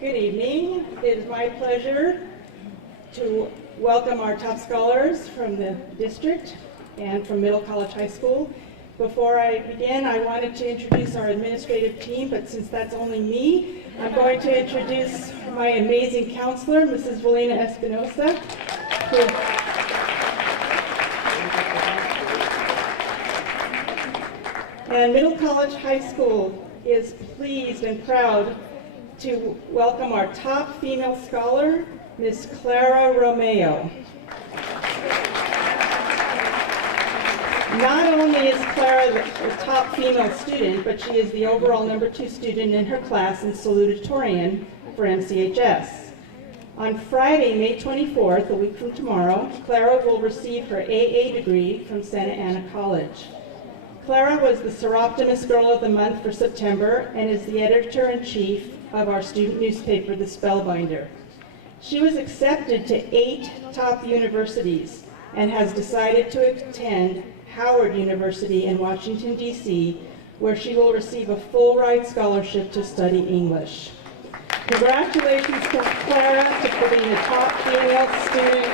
Good evening. It is my pleasure to welcome our top scholars from the district and from Middle College High School. Before I begin, I wanted to introduce our administrative team, but since that's only me, I'm going to introduce my amazing counselor, Mrs. Valina Espinosa. And Middle College High School is pleased and proud to welcome our top female scholar, Miss Clara Romeo. Not only is Clara the top female student, but she is the overall #2 student in her class in salutatorian for MCHS. On Friday, May 24th, a week from tomorrow, Clara will receive her AA degree from Santa Ana College. Clara was the Seroptimus Girl of the Month for September and is the editor-in-chief of our student newspaper, The Spellbinder. She was accepted to 8 top universities and has decided to attend Howard University in Washington, D.C., where she will receive a full-ride scholarship to study English. Congratulations to Clara for being the top female student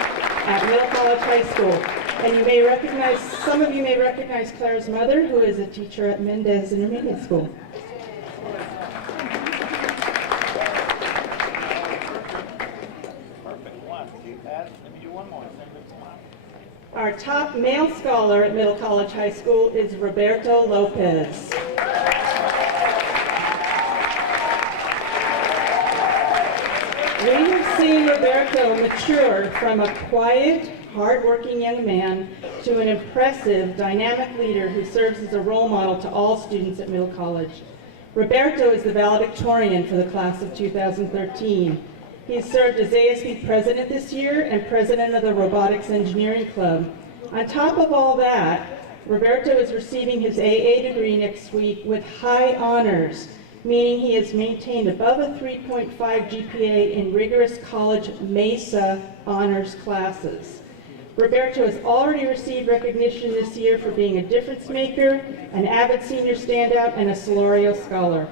at Middle College High School. And you may recognize, some of you may recognize Clara's mother, who is a teacher at Mendez Intermediate School. Our top male scholar at Middle College High School is Roberto Lopez. We have seen Roberto mature from a quiet, hard-working young man to an impressive, dynamic leader who serves as a role model to all students at Middle College. Roberto is the valedictorian for the class of 2013. He has served as ASB president this year and president of the Robotics Engineering Club. On top of all that, Roberto is receiving his AA degree next week with high honors, meaning he has maintained above a 3.5 GPA in rigorous college MESA honors classes. Roberto has already received recognition this year for being a difference maker, an avid senior standout, and a Solorio scholar.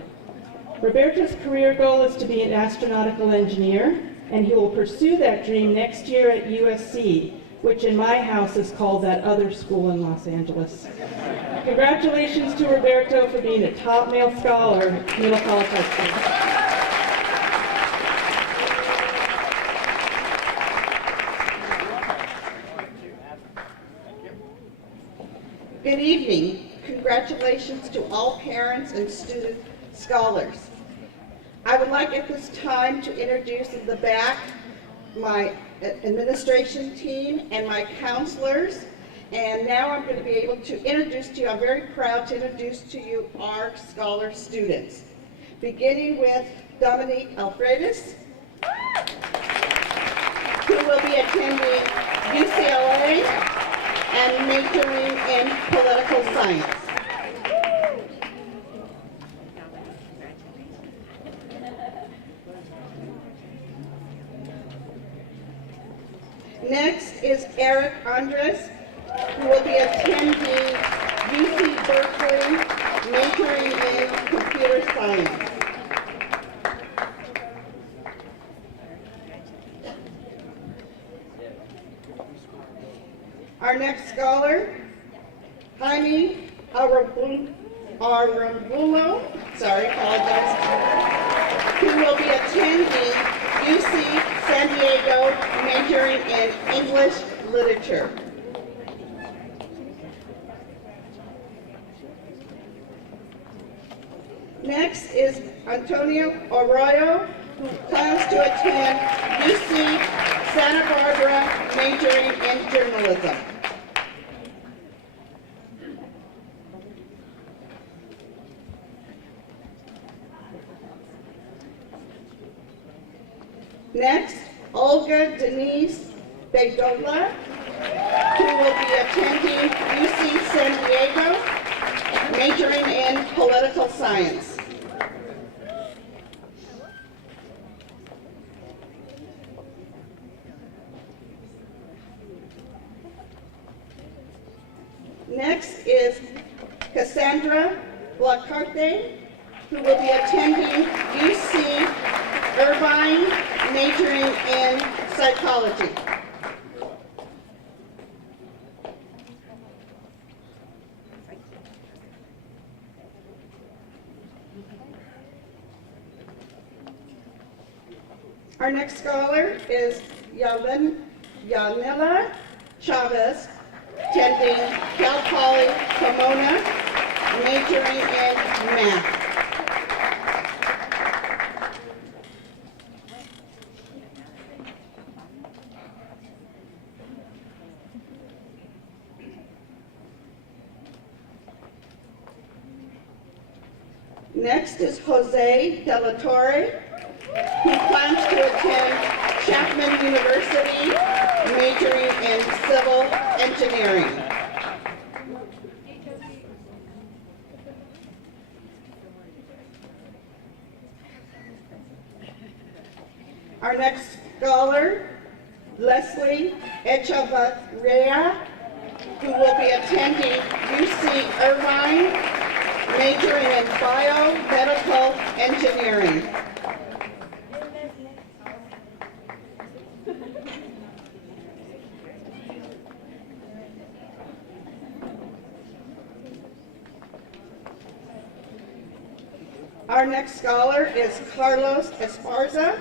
Roberto's career goal is to be an astronautical engineer, and he will pursue that dream next year at USC, which in my house is called that other school in Los Angeles. Congratulations to Roberto for being the top male scholar at Middle College High School. Good evening. Congratulations to all parents and student scholars. I would like at this time to introduce in the back my administration team and my counselors. And now I'm going to be able to introduce to you, I'm very proud to introduce to you our scholar students. Beginning with Dominique Alfredis, who will be attending UCLA and majoring in political science. Next is Eric Andres, who will be attending UC Berkeley, majoring in computer science. Our next scholar, Jaime Aramburo, apologize, who will be attending UC San Diego, majoring in English literature. Next is Antonio Arroyo, who plans to attend UC Santa Barbara, majoring in journalism. Next, Olga Denise Bedolla, who will be attending UC San Diego, majoring in political science. Next is Cassandra Blacarte, who will be attending UC Irvine psychology. Our next scholar is Yanela Chavez, attending Cal Poly Pomona, majoring in math. Next is Jose De La Torre, who plans to attend Chapman University, majoring in civil engineering. Our next scholar, Leslie Echevarria, who will be attending UC Irvine, majoring in biomedical engineering. Our next scholar is Carlos Esparza,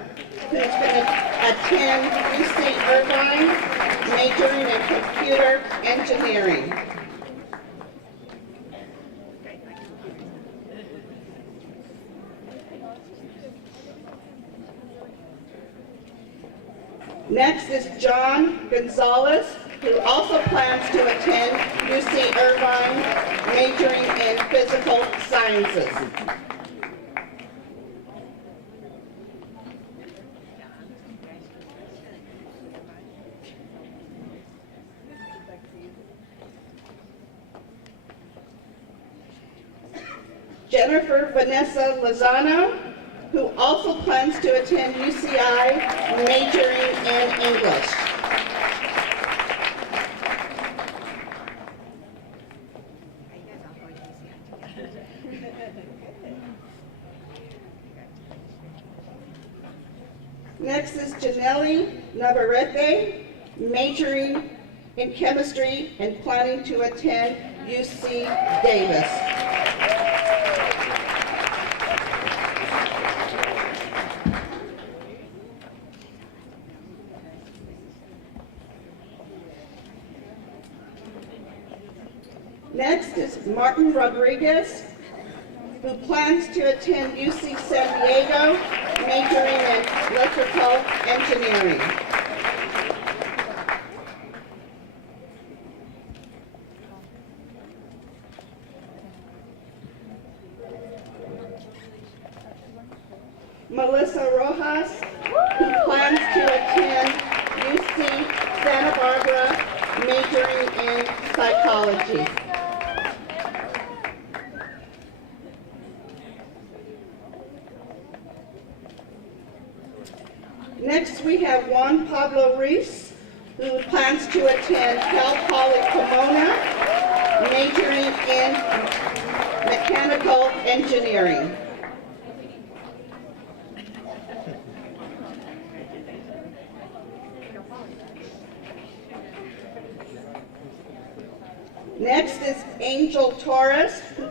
who's going to attend UC Irvine, majoring in computer engineering. Next is John Gonzalez, who also plans to attend UC Irvine, majoring in physical sciences. Jennifer Vanessa Lozano, who also plans to attend UCI, majoring in English. Next is Janelle Navarrete, majoring in chemistry and planning to attend UC Davis. Next is Martin Rodriguez, who plans to attend UC San Diego, majoring in electrical engineering. Melissa Rojas, who plans to attend UC Santa Barbara, majoring in psychology. Next, we have Juan Pablo Reese, who plans to attend Cal Poly Pomona, majoring in mechanical engineering. Next is Angel Torres, who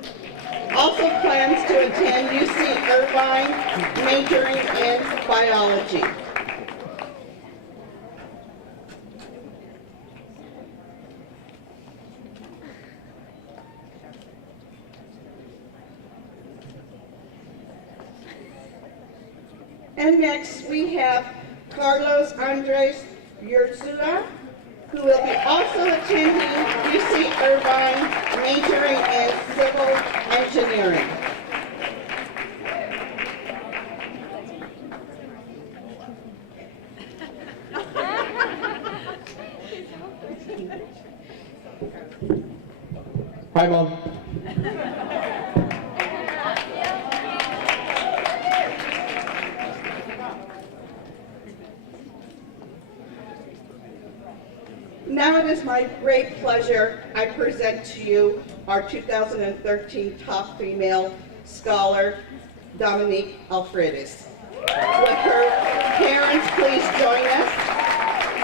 also plans to attend UC Irvine, majoring in biology. And next we have Carlos Andres Ursula, who will be also attending UC Irvine, majoring in civil engineering. Hi, Mom. Now it is my great pleasure I present to you our 2013 top female scholar, Dominique Alfredis. Would her parents please join us?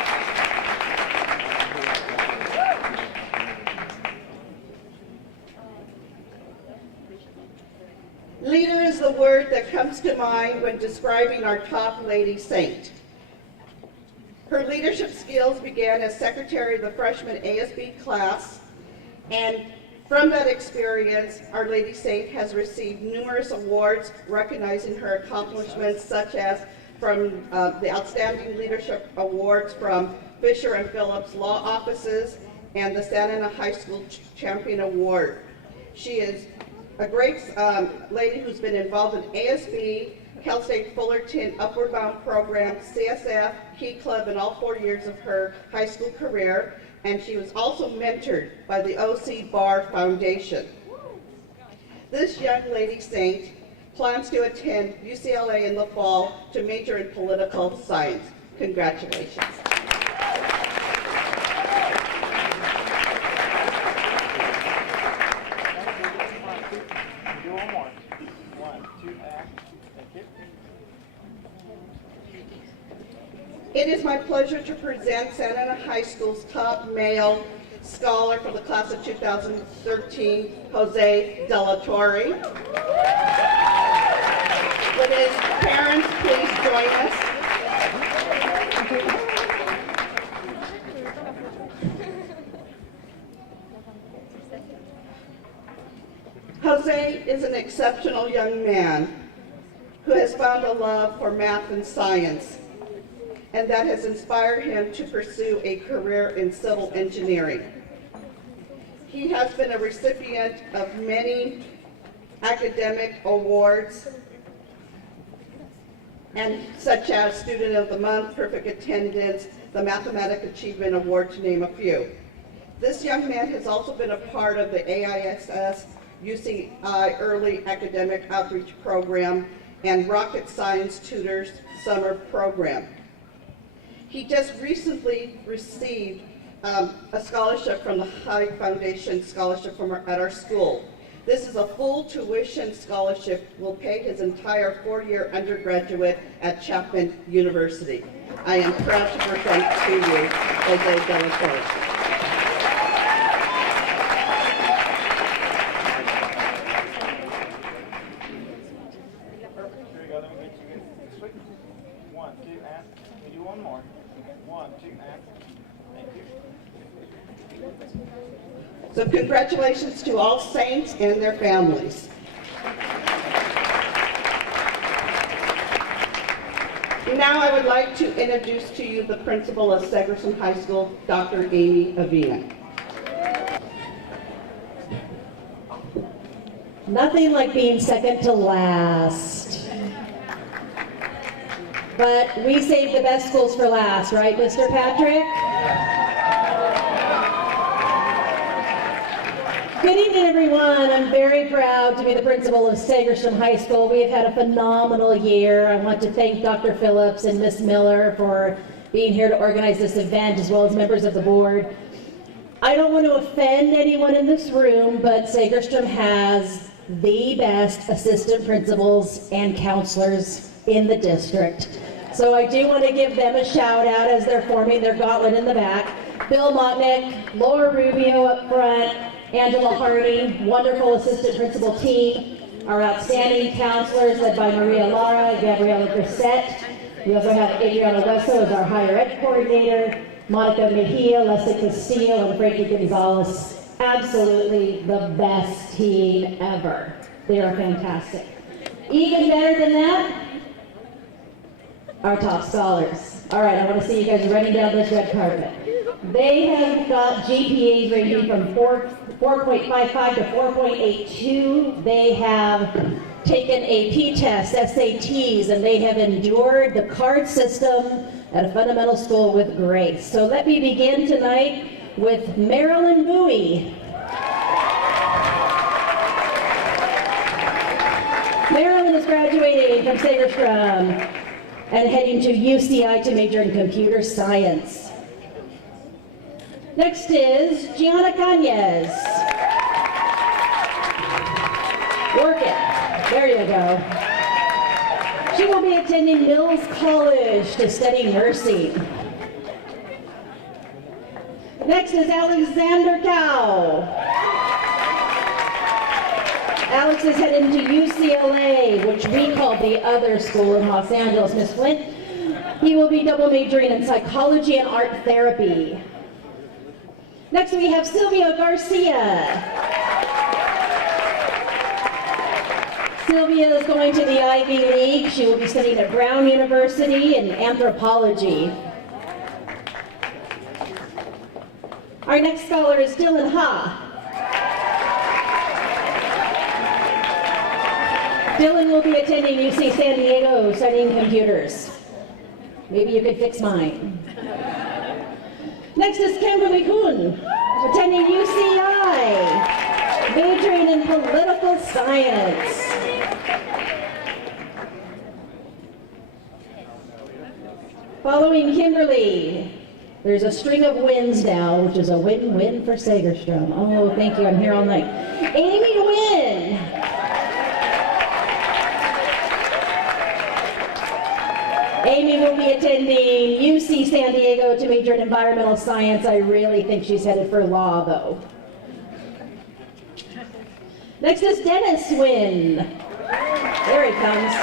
the word that comes to mind when describing our top Lady Saint. Her leadership skills began as secretary of the freshman ASB class, and from that experience, Our Lady Saint has received numerous awards recognizing her accomplishments, such as from the Outstanding Leadership Awards from Fisher and Phillips Law Offices and the Santa Ana High School Champion Award. She is a great lady who's been involved in ASB, Cal State Fullerton Upward Bound Program, CSF, Key Club in all 4 years of her high school career, and she was also mentored by the OC Bar Foundation. This young Lady Saint plans to attend UCLA in the fall to major in political science. Congratulations. Do one more. 1, 2, act. Thank you. It is my pleasure to present Santa Ana High School's top male scholar for the class of 2013, Jose De La Torre. Would his parents please join us? Jose is an exceptional young man who has found a love for math and science, and that has inspired him to pursue a career in civil engineering. He has been a recipient of many academic awards, and such as Student of the Month, Perfect Attendance, the Mathematic Achievement Award, to name a few. This young man has also been a part of the AISS UCI Early Academic Outreach Program and Rocket Science Tutors Summer Program. He just recently received a scholarship from the High Foundation Scholarship at our school. This is a full tuition scholarship, will pay his entire 4-year undergraduate at Chapman University. I am proud to present to you Jose De La Torre. Here we go. Let me get you good. Sweet. 1, 2, act. We do one more. 1, 2, act. Thank you. So congratulations to all saints and their families. Now I would like to introduce to you the principal of Segerson High School, Dr. Amy Avina. Nothing like being second to last. But we saved the best schools for last, right, Mr. Patrick? Good evening, everyone. I'm very proud to be the principal of Segerstrom High School. We have had a phenomenal year. I want to thank Dr. Phillips and Ms. Miller for being here to organize this event, as well as members of the board. I don't want to offend anyone in this room, but Segerstrom has the best assistant principals and counselors in the district. So I do want to give them a shout out as they're forming their gauntlet in the back. Bill Motnick, Laura Rubio up front, Angela Hardy, wonderful assistant principal team, our outstanding counselors led by Maria Lara, Gabriela Grissett. We also have Adriana Wesso as our higher ed coordinator, Monica Mejia, Leslie Castillo, and Frankie Gonzalez. Absolutely the best team ever. They are fantastic. Even better than that, our top scholars. All right, I want to see you guys running down this red carpet. They have got GPAs ranging from 4.55 to 4.82. They have taken AP tests, SATs, and they have endured the card system at a fundamental school with grace. So let me begin tonight with Marilyn Bowie. Marilyn is graduating from Segerstrom and heading to UCI to major in computer science. Next is Gianna Cañez. Work it. There you go. She will be attending Mills College to study nursing. Next is Alexander Cow. Alex is heading to UCLA, which we call the other school in Los Angeles, Miss Flint. He will be double majoring in psychology and art therapy. Next we have Sylvia Garcia. Sylvia is going to the Ivy League. She will be studying at Brown University in anthropology. Our next scholar is Dylan Ha. Dylan will be attending UC San Diego studying computers. Maybe you could fix mine. Next is Kimberly Kuhn, attending UCI, majoring in political science. Following Kimberly, there's a string of wins now, which is a win-win for Segerstrom. Oh, thank you, I'm here all night. Amy Wynn. Amy will be attending UC San Diego to major in environmental science. I really think she's headed for law, though. Next is Dennis Wynn. There he comes.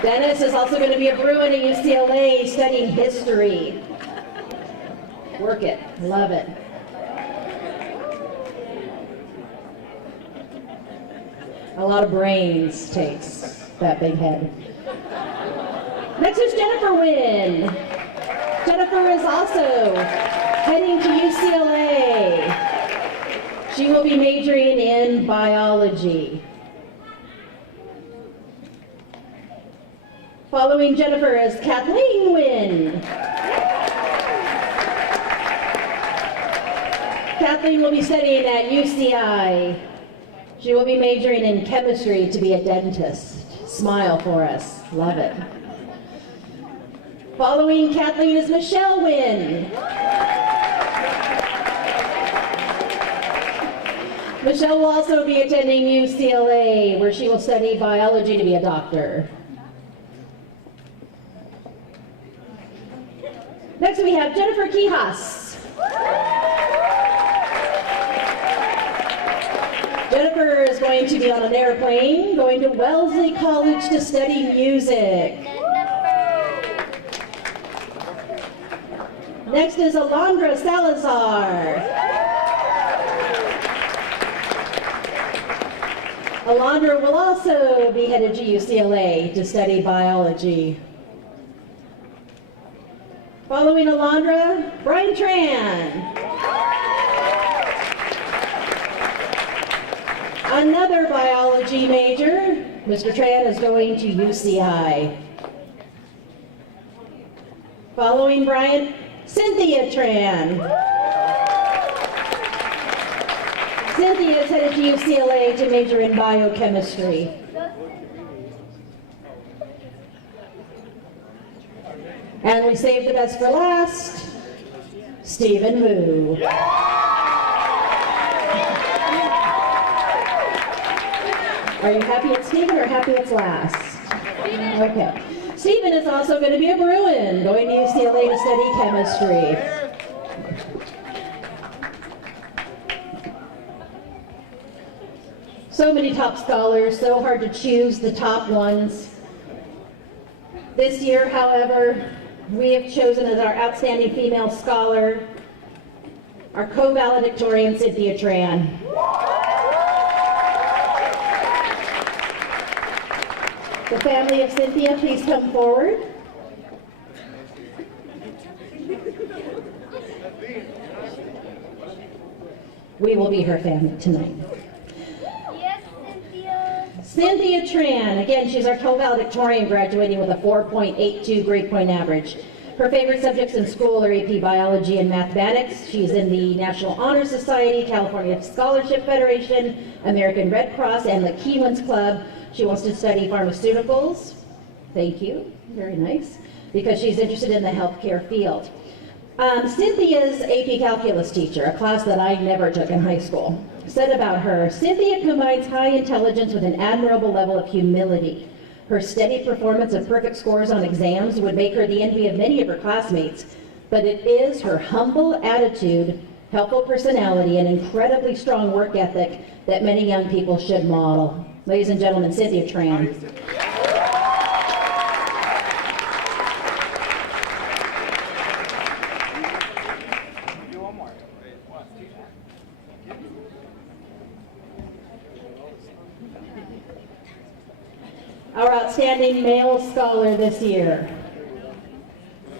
Dennis is also going to be a Bruin at UCLA studying history. Work it. Love it. A lot of brains takes that big head. Next is Jennifer Wynn. Jennifer is also heading to UCLA. She will be majoring in biology. Following Jennifer is Kathleen Wynn. Kathleen will be studying at UCI. She will be majoring in chemistry to be a dentist. Smile for us. Love it. Following Kathleen is Michelle Wynn. Michelle will also be attending UCLA, where she will study biology to be a doctor. Next we have Jennifer Quijas. Jennifer is going to be on an airplane, going to Wellesley College to study music. Next is Alondra Salazar. Alondra will also be headed to UCLA to study biology. Following Alondra, Brian Tran. Another biology major. Mr. Tran is going to UCI. Following Brian, Cynthia Tran. Cynthia is headed to UCLA to major in biochemistry. And we saved the best for last, Stephen Wu. Are you happy it's Stephen or happy it's last? Okay. Stephen is also going to be a Bruin, going to UCLA to study chemistry. So many top scholars, so hard to choose the top ones. This year, however, we have chosen as our outstanding female scholar, our co-valedictorian, Cynthia Tran. The family of Cynthia, please come forward. We will be her family tonight. Yes, Cynthia. Cynthia Tran, again, she's our co-valedictorian, graduating with a 4.82 grade point average. Her favorite subjects in school are AP Biology and Mathematics. She's in the National Honor Society, California Scholarship Federation, American Red Cross, and the Kiwanis Club. She wants to study pharmaceuticals. Thank you, very nice, because she's interested in the healthcare field. Cynthia's AP Calculus teacher, a class that I never took in high school, said about her, Cynthia combines high intelligence with an admirable level of humility. Her steady performance and perfect scores on exams would make her the envy of many of her classmates, but it is her humble attitude helpful personality, and incredibly strong work ethic that many young people should model. Ladies and gentlemen, Cynthia Tran. Do one more. One, two, Our outstanding male scholar this year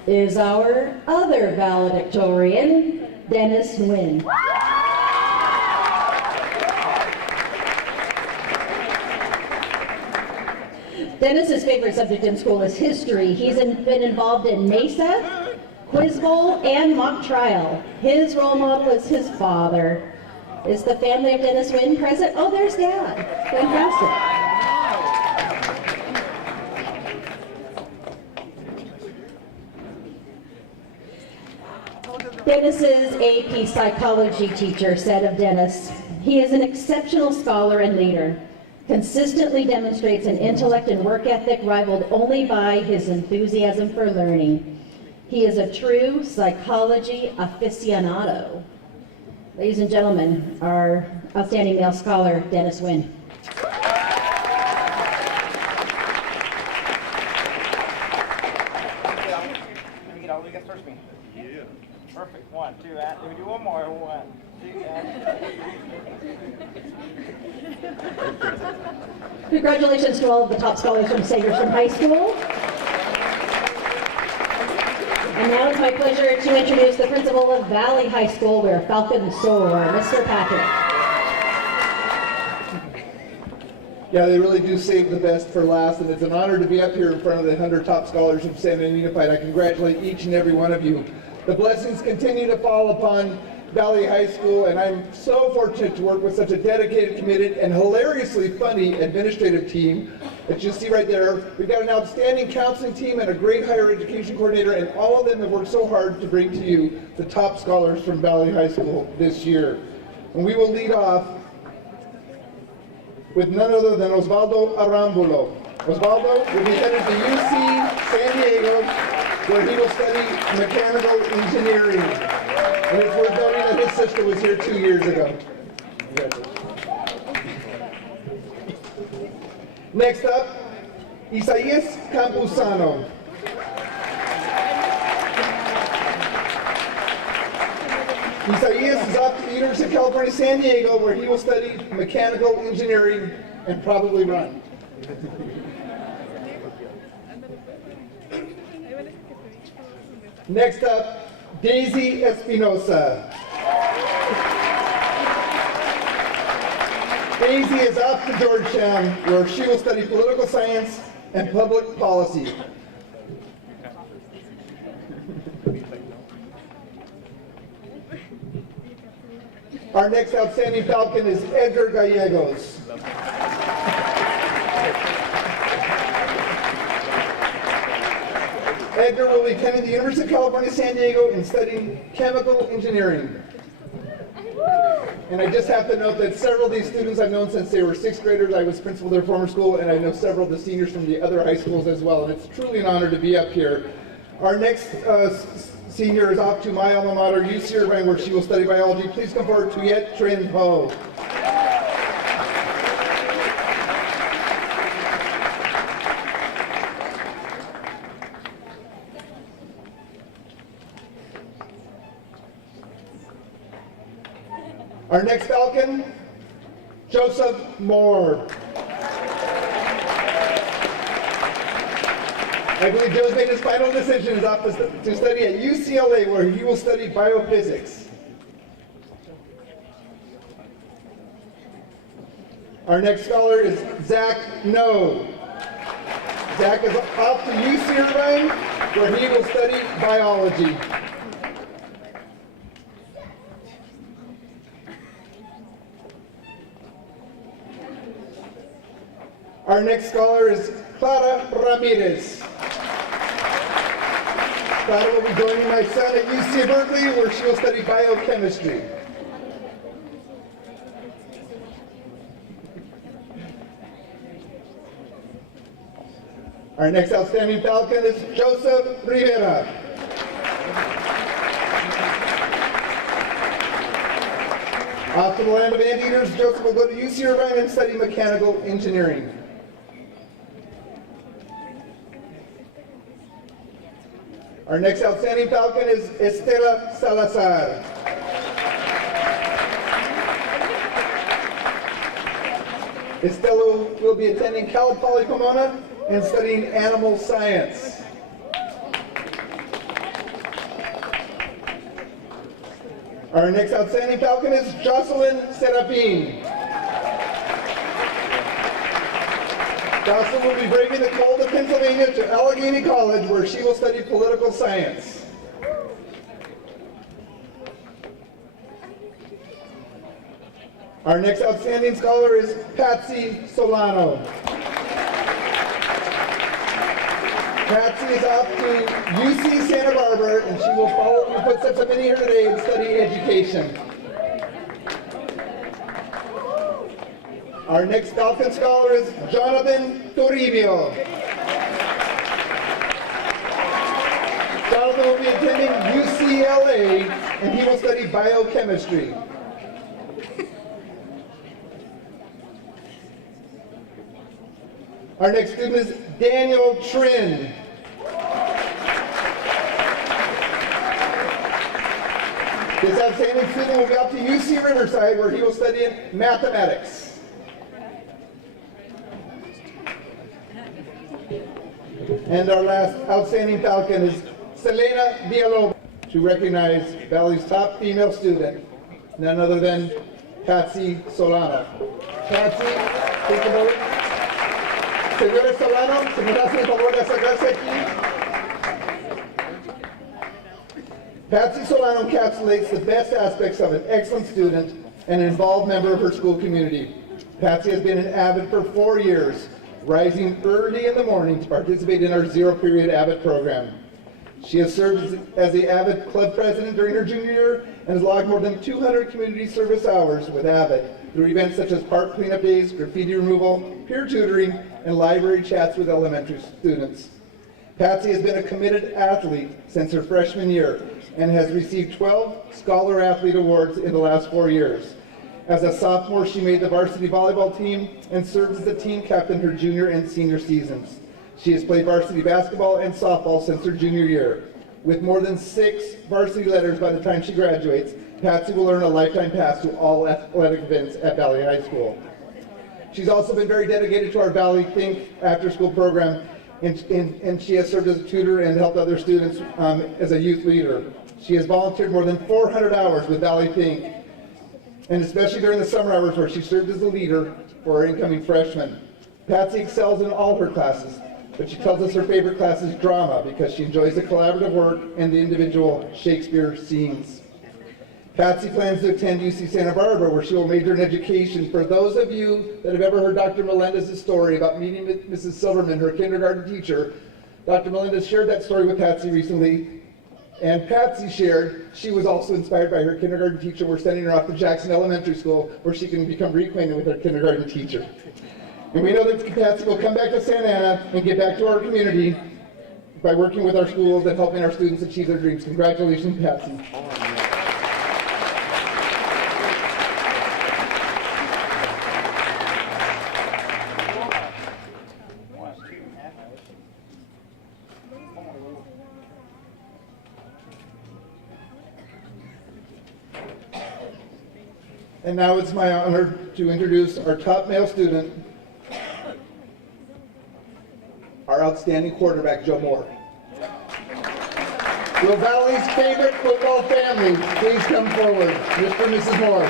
is our other valedictorian, Dennis Nguyen. Dennis's favorite subject in school is history. He's been involved in MESA, Quiz Bowl, and mock trial. His role model is his father. Is the family of Dennis Nguyen present? Oh, there's Dad. Fantastic. Dennis's AP psychology teacher said of Dennis, he is an exceptional scholar and leader, consistently demonstrates an intellect and work ethic rivaled only by his enthusiasm for learning. He is a true psychology aficionado. Ladies and gentlemen, our outstanding male scholar, Dennis Nguyen. Let me get all the guys first me. Yeah. Perfect. One, two, and let me do one more. One, two, and. Congratulations to all of the top scholars from Sagerstrom High School. And now it's my pleasure to introduce the principal of Valley High School, where Falcons soar, Mr. Patrick. Yeah, they really do save the best for last, and it's an honor to be up here in front of the 100 top scholars of San Diego Unified. I congratulate each and every one of you. The blessings continue to fall upon Valley High School, and I'm so fortunate to work with such a dedicated, committed, and hilariously funny administrative team that you see right there. We've got an outstanding counseling team and a great higher education coordinator, and all of them have worked so hard to bring to you the top scholars from Valley High School this year. And we will lead off with none other than Osvaldo Arambulo. Osvaldo will be headed to UC San Diego, where he will study mechanical engineering. And it's worth noting that his sister was here 2 years ago. Next up, Isaias Campuzano. Isaias is off to the University of California, San Diego, where he will study mechanical engineering and probably run. Next up, Daisy Espinosa. Daisy is off to Georgetown, where she will study political science and public policy. Our next outstanding Falcon is Edgar Gallegos. Edgar will be attending the University of California, San Diego and studying chemical engineering. And I just have to note that several of these students I've known since they were sixth graders. I was principal of their former school, and I know several of the seniors from the other high schools as well. And it's truly an honor to be up here. Our next senior is off to my alma mater, UC Irvine, where she will study biology. Please come forward, Tuyet Trin Ho. Our next Falcon, Joseph Moore. I believe Joe's made his final decision. Is off to study at UCLA, where he will study biophysics. Our next scholar is Zach No. Zach is off to UC Irvine, where he will study biology. Our next scholar is Clara Ramirez. Clara will be joining my son at UC Berkeley, where she will study biochemistry. Our next outstanding Falcon is Joseph Rivera. Off to the land of anteaters, Joseph will go to UC Irvine and study mechanical engineering. Our next outstanding Falcon is Estela Salazar. Estela will be attending Cal Poly Pomona and studying animal science. Our next outstanding Falcon is Jocelyn Serafin. Jocelyn will be braving the cold of Pennsylvania to Allegheny College, where she will study political science. Our next outstanding scholar is Patsy Solano. Patsy is off to UC Santa Barbara, and she will follow in the footsteps of many here today and study education. Our next Falcon scholar is Jonathan Toribio. Jonathan will be attending UCLA, and he will study biochemistry. Our next student is Daniel Trin. This outstanding student will be off to UC Riverside, where he will study in mathematics. And our last outstanding Falcon is Selena Villalobos, to recognize Valley's top female student, none other than Patsy Solano. Patsy, take a vote. Señora Solano, si me hace el favor de acercarse aquí. Patsy Solano encapsulates the best aspects of an excellent student and an involved member of her school community. Patsy has been an Avid for 4 years, rising early in the morning to participate in our zero-period Avid program. She has served as the Avid club president during her junior year and has logged more than 200 community service hours with Avid through events such as park cleanup days, graffiti removal, peer tutoring, and library chats with elementary students. Patsy has been a committed athlete since her freshman year and has received 12 Scholar Athlete Awards in the last 4 years. As a sophomore, she made the varsity volleyball team and served as the team captain her junior and senior seasons. She has played varsity basketball and softball since her junior year. With more than 6 varsity letters by the time she graduates, Patsy will earn a lifetime pass to all athletic events at Valley High School. She's also been very dedicated to our Valley Think after-school program, and she has served as a tutor and helped other students as a youth leader. She has volunteered more than 400 hours with Valley Think, and especially during the summer hours where she served as a leader for our incoming freshmen. Patsy excels in all her classes, but she tells us her favorite class is drama because she enjoys the collaborative work and the individual Shakespeare scenes. Patsy plans to attend UC Santa Barbara, where she will major in education. For those of you that have ever heard Dr. Melendez's story about meeting Mrs. Silverman, her kindergarten teacher, Dr. Melendez shared that story with Patsy recently, and Patsy shared she was also inspired by her kindergarten teacher. We're sending her off to Jackson Elementary School, where she can become reacquainted with her kindergarten teacher. And we know that Patsy will come back to Santa Ana and get back to our community by working with our schools and helping our students achieve their dreams. Congratulations, Patsy. And now it's my honor to introduce our top male student, our outstanding quarterback, Joe Moore. Will Valley's favorite football family please come forward, Mr. and Mrs. Moore.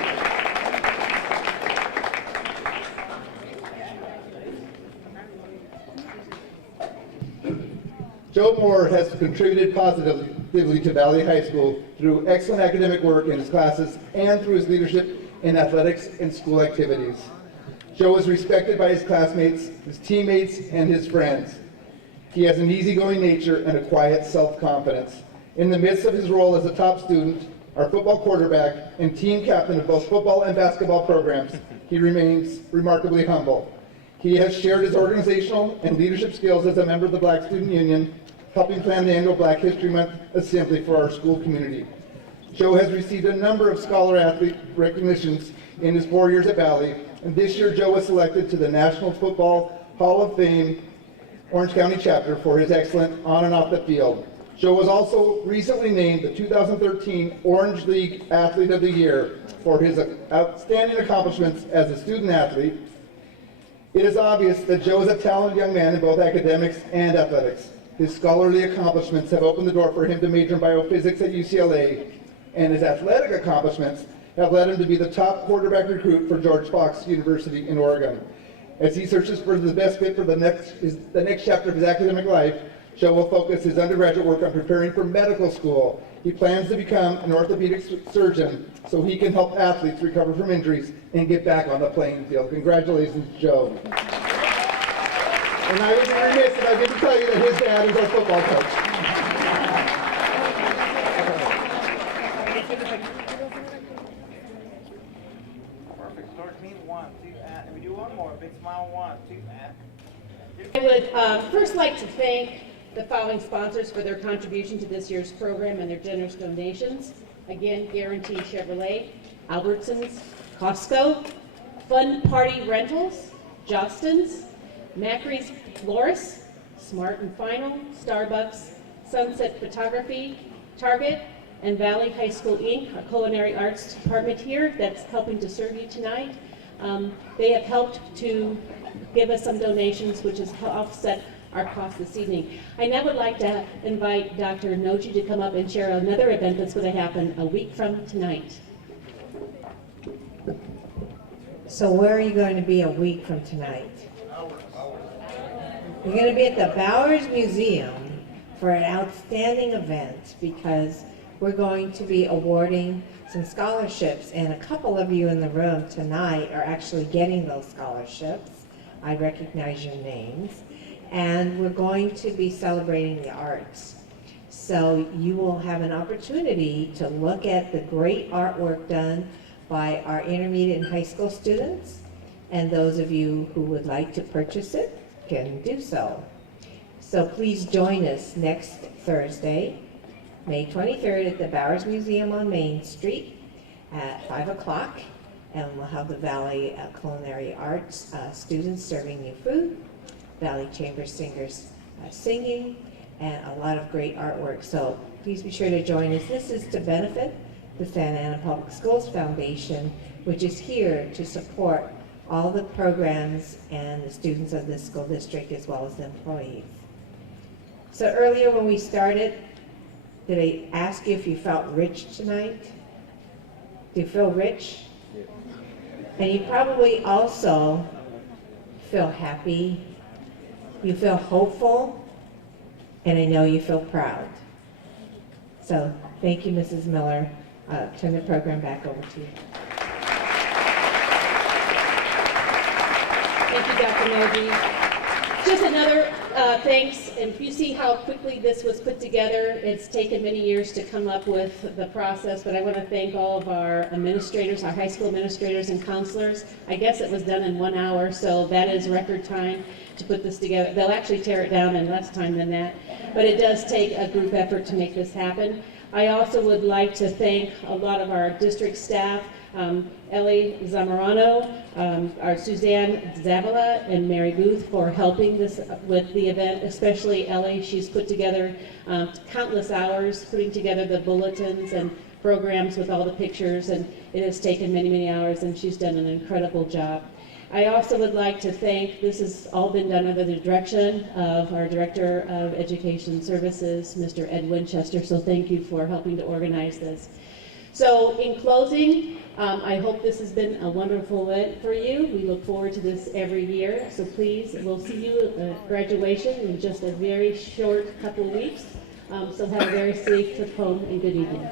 Joe Moore has contributed positively to Valley High School through excellent academic work in his classes and through his leadership in athletics and school activities. Joe is respected by his classmates, his teammates, and his friends. He has an easygoing nature and a quiet self-confidence. In the midst of his role as a top student, our football quarterback, and team captain of both football and basketball programs, he remains remarkably humble. He has shared his organizational and leadership skills as a member of the Black Student Union, helping plan the annual Black History Month assembly for our school community. Joe has received a number of scholar athlete recognitions in his 4 years at Valley, and this year Joe was selected to the National Football Hall of Fame Orange County chapter for his excellent on and off the field. Joe was also recently named the 2013 Orange League Athlete of the Year for his outstanding accomplishments as a student athlete. It is obvious that Joe is a talented young man in both academics and athletics. His scholarly accomplishments have opened the door for him to major in biophysics at UCLA, and his athletic accomplishments have led him to be the top quarterback recruit for George Fox University in Oregon. As he searches for the best fit for the next chapter of his academic life, Joe will focus his undergraduate work on preparing for medical school. He plans to become an orthopedic surgeon so he can help athletes recover from injuries and get back on the playing field. Congratulations, Joe. And I was remiss if I didn't tell you that his dad is our football coach. Perfect. Start team 1, 2, and if we do one more, big smile, 1, 2, and. I would first like to thank the following sponsors for their contribution to this year's program and their generous donations. Again, Guarantee Chevrolet, Albertsons, Costco, Fun Party Rentals, Jostens, Macri's Loris, Smart and Final, Starbucks, Sunset Photography, Target, and Valley High School Inc., our culinary arts department here that's helping to serve you tonight. They have helped to give us some donations, which has offset our costs this evening. I now would like to invite Dr. Noji to come up and share another event that's going to happen a week from tonight. So where are you going to be a week from tonight? You're going to be at the Bowers Museum for an outstanding event because we're going to be awarding some scholarships, and a couple of you in the room tonight are actually getting those scholarships. I recognize your names. And we're going to be celebrating the arts. So you will have an opportunity to look at the great artwork done by our intermediate and high school students, and those of you who would like to purchase it can do so. So please join us next Thursday, May 23rd at the Bowers Museum on Main Street at 5 o'clock, and we'll have the Valley Culinary Arts students serving you food, Valley Chamber singers singing, and a lot of great artwork. So please be sure to join us. This is to benefit the Santa Ana Public Schools Foundation, which is here to support all the programs and the students of this school district as well as the employees. So earlier when we started, did I ask you if you felt rich tonight? Do you feel rich? And you probably also feel happy. You feel hopeful, and I know you feel proud. So thank you, Mrs. Miller. Turn the program back over to you. Thank you, Dr. Noji. Just another thanks, and if you see how quickly this was put together, it's taken many years to come up with the process, but I want to thank all of our administrators, our high school administrators and counselors. I guess it was done in 1 hour, so that is record time to put this together. They'll actually tear it down in less time than that, but it does take a group effort to make this happen. I also would like to thank a lot of our district staff, Ellie Zamorano, our Suzanne Zavala, and Mary Booth for helping this with the event, especially Ellie. She's put together countless hours putting together the bulletins and programs with all the pictures, and it has taken many, many hours, and she's done an incredible job. I also would like to thank, this has all been done under the direction of our Director of Education Services, Mr. Ed Winchester, so thank you for helping to organize this. So in closing, I hope this has been a wonderful event for you. We look forward to this every year, so please, we'll see you at graduation in just a very short couple of weeks. So have a very safe trip home and good evening.